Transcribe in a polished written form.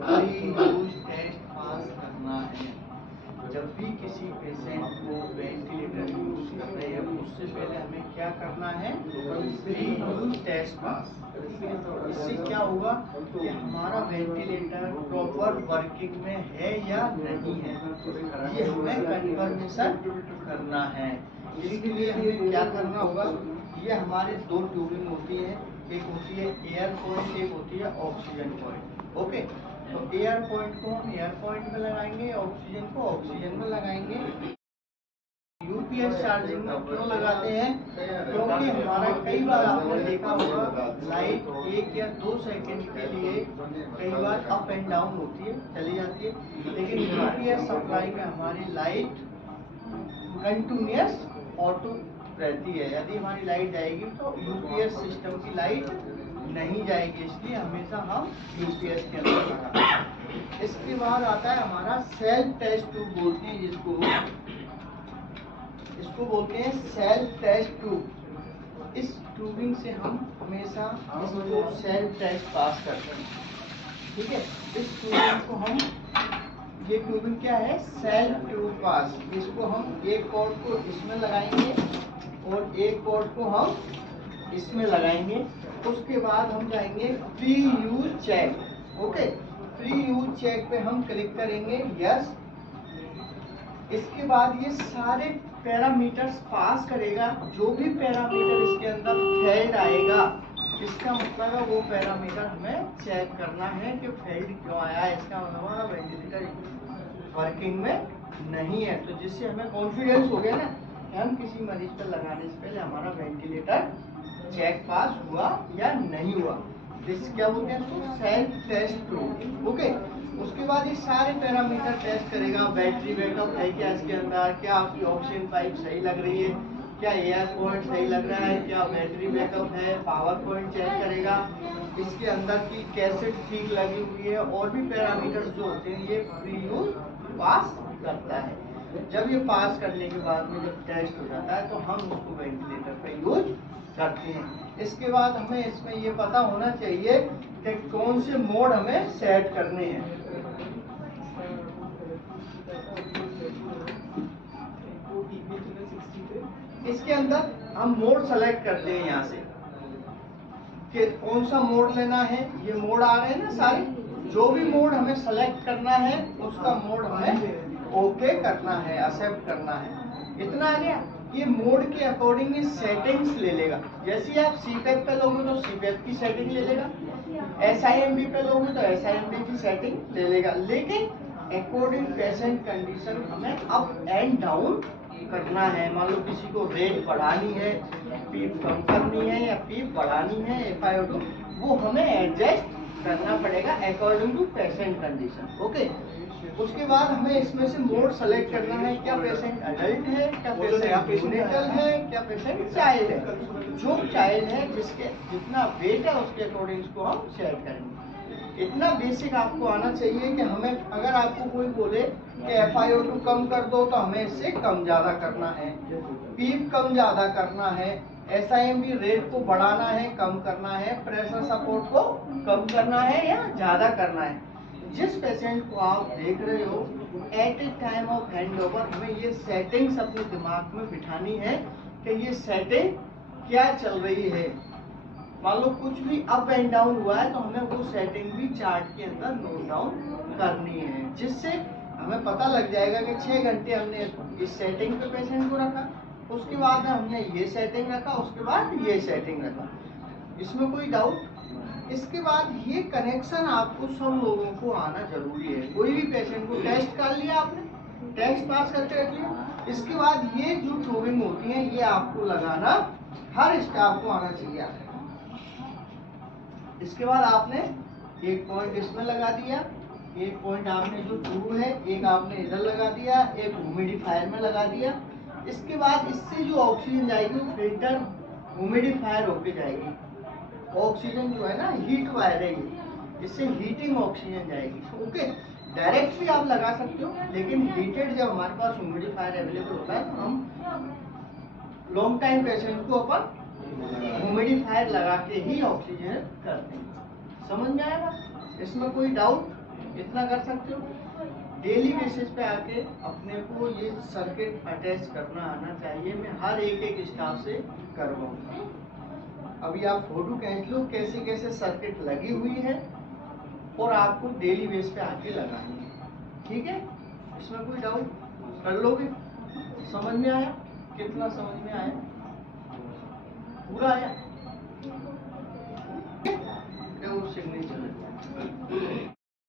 Pre use test pass करना है। जब भी किसी पेशेंट को वेंटिलेटर यूज कर रहे हैं उससे पहले हमें क्या करना है, प्री यूज टेस्ट पास। इससे क्या होगा कि हमारा वेंटिलेटर प्रॉपर वर्किंग में है या नहीं है, ये हमें कंफर्मेशन करना है। इसके लिए हमें क्या करना होगा, ये हमारे दो ट्यूबिंग होती है, एक होती है एयर पॉइंट, एक होती है ऑक्सीजन पॉइंट। ओके, तो एयर पॉइंट को हम एयर पॉइंट में लगाएंगे, ऑक्सीजन को ऑक्सीजन में लगाएंगे। यूपीएस चार्जिंग में क्यों लगाते हैं, क्योंकि हमारा कई बार आपने देखा होगा लाइट 1 या 2 सेकंड के लिए कई बार अप एंड डाउन होती है, चली जाती है, लेकिन यूपीएस सप्लाई में हमारी लाइट कंटिन्यूअस ऑटो रहती है। यदि हमारी लाइट जाएगी तो यूपीएस सिस्टम की लाइट नहीं जाएगी, इसलिए हमेशा हम यूपीएस के अंदर लगाते हैं। इसके बाद आता है हमारा सेल्फ टेस्ट ट्यूब बोलते हैं, इसको बोलते हैं सेल्फ टेस्ट ट्यूब। इस ट्यूबिंग से हम हमेशा इसको सेल्फ टेस्ट पास करते हैं। ठीक है, इस ट्यूबिंग को हम, ये ट्यूबिंग क्या है, सेल्फ ट्यूब पास। इसको हम एक कॉर्ड को इसमें लगाएंगे और एक कॉर्ड को हम इसमें लगाएंगे। उसके बाद हम जाएंगे pre use check. Okay, pre use check पे हम क्लिक करेंगे यस। इसके बाद ये सारे पैरामीटर्स पास करेगा, जो भी पैरामीटर इसके अंदर फेल्ड आएगा, इसका मतलब है वो पैरामीटर हमें चेक करना है कि फेल्ड क्यों आया है, इसका मतलब हमारा वेंटिलेटर वर्किंग में नहीं है। तो जिससे हमें कॉन्फिडेंस हो गया ना कि हम किसी मरीज पर लगाने से पहले हमारा वेंटिलेटर चेक पास हुआ या नहीं हुआ। जिस क्या बोलते हैं इसको, सेल्फ टेस्ट ट्यूब। ओके, उसके बाद ये सारे पैरामीटर टेस्ट करेगा, बैटरी बैकअप है क्या इसके अंदर, क्या आपकी ऑक्सीजन पाइप सही लग रही है, क्या एयर पॉइंट सही लग रहा है, क्या बैटरी बैकअप है, पावर पॉइंट चेक करेगा, इसके अंदर की कैसेट ठीक लगी हुई है, और भी पैरामीटर्स जो होते हैं ये प्री यूज पास करता है। जब ये पास करने के बाद में जब टेस्ट हो जाता है तो हम उसको वेंटिलेटर पे यूज करते हैं। इसके बाद हमें इसमें ये पता होना चाहिए कि कौन से मोड हमें सेट करने हैं। इसके अंदर हम मोड सेलेक्ट करते हैं यहाँ से कि कौन सा मोड लेना है। ये मोड आ रहे हैं ना सारे, जो भी मोड हमें सेलेक्ट करना है उसका मोड हमें ओके करना है, एक्सेप्ट करना है। इतना आ गया। ये मोड के अकॉर्डिंग ये सेटिंग्स ले लेगा। जैसे आप सीपैप पे लोगे तो सीपैप की सेटिंग ले लेगा, एसआईएमबी पे लोगे तो एसआईएमबी की सेटिंग ले लेगा, लेकिन अकॉर्डिंग पेशेंट कंडीशन हमें अप एंड डाउन करना है। मान लो किसी को रेट बढ़ानी है, पीप कम करनी है या पीप बढ़ानी है, FiO2 वो हमें एडजस्ट करना पड़ेगा according to patient condition. Okay, उसके बाद हमें इसमें से मोड सेलेक्ट करना है, क्या पेशेंट अडल्ट है, क्या पेशेंट न्यूनेटल है, क्या पेशेंट चाइल्ड है। जो चाइल्ड है जिसके जितना वेट है उसके अकॉर्डिंग इसको हम सेट करेंगे। इतना बेसिक आपको आना चाहिए कि हमें, अगर आपको कोई बोले कि FiO2 कम कर दो तो हमें इससे कम ज्यादा करना है, पीप कम ज्यादा करना है, SIMB रेट को बढ़ाना है, कम करना है, प्रेशर सपोर्ट को कम करना है या ज्यादा करना है। जिस पेशेंट को आप देख रहे हो at a time of handover हमें ये सेटिंग्स अपने दिमाग में बिठानी है कि ये सेटिंग क्या चल रही है। मान लो कुछ भी अप एंड डाउन हुआ है तो हमें वो सेटिंग भी चार्ट के अंदर नोट डाउन करनी है, जिससे हमें पता लग जाएगा कि 6 घंटे हमने इस सेटिंग पे पेशेंट को रखा, उसके बाद हमने ये सेटिंग रखा, उसके बाद ये सेटिंग रखा। इसमें कोई डाउट? इसके बाद ये कनेक्शन आपको सब लोगों को आना जरूरी है। कोई भी पेशेंट को टेस्ट कर लिया आपने, टेस्ट पास करके रख लिया, इसके बाद ये जो ट्यूबिंग होती है ये आपको लगाना हर स्टाफ को आना चाहिए। इसके बाद आपने एक पॉइंट इसमें लगा दिया, एक पॉइंट आपने जो ट्यूब है एक आपने इधर लगा दिया, एक ह्यूमिडिफायर में लगा दिया। इसके बाद इससे जो ऑक्सीजन जाएगी वो फिल्टर ह्यूमिडिफायर होके जाएगी। ऑक्सीजन जो है ना हीट वायर है, इससे हीटिंग ऑक्सीजन जाएगी। ओके, डायरेक्ट भी आप लगा सकते हो, लेकिन हीटेड जब हमारे पास ह्यूमिडिफायर अवेलेबल होता है तो हम लॉन्ग टाइम पेशेंट को अपन ह्यूमिडिफायर लगा के ही ऑक्सीजन करते हैं। समझ में आएगा? इसमें कोई डाउट? इतना कर सकते हो। डेली बेसिस पे आके अपने को ये सर्किट अटैच करना आना चाहिए। मैं हर एक स्टाफ से करवाऊंगा। अभी आप फोटो खींच लो कैसे कैसे सर्किट लगी हुई है और आपको डेली बेस पे आके लगानी है। ठीक है, इसमें कोई डाउट? कर लोगे? समझ में आया? कितना समझ में आया? पूरा आया? सिग्नेचर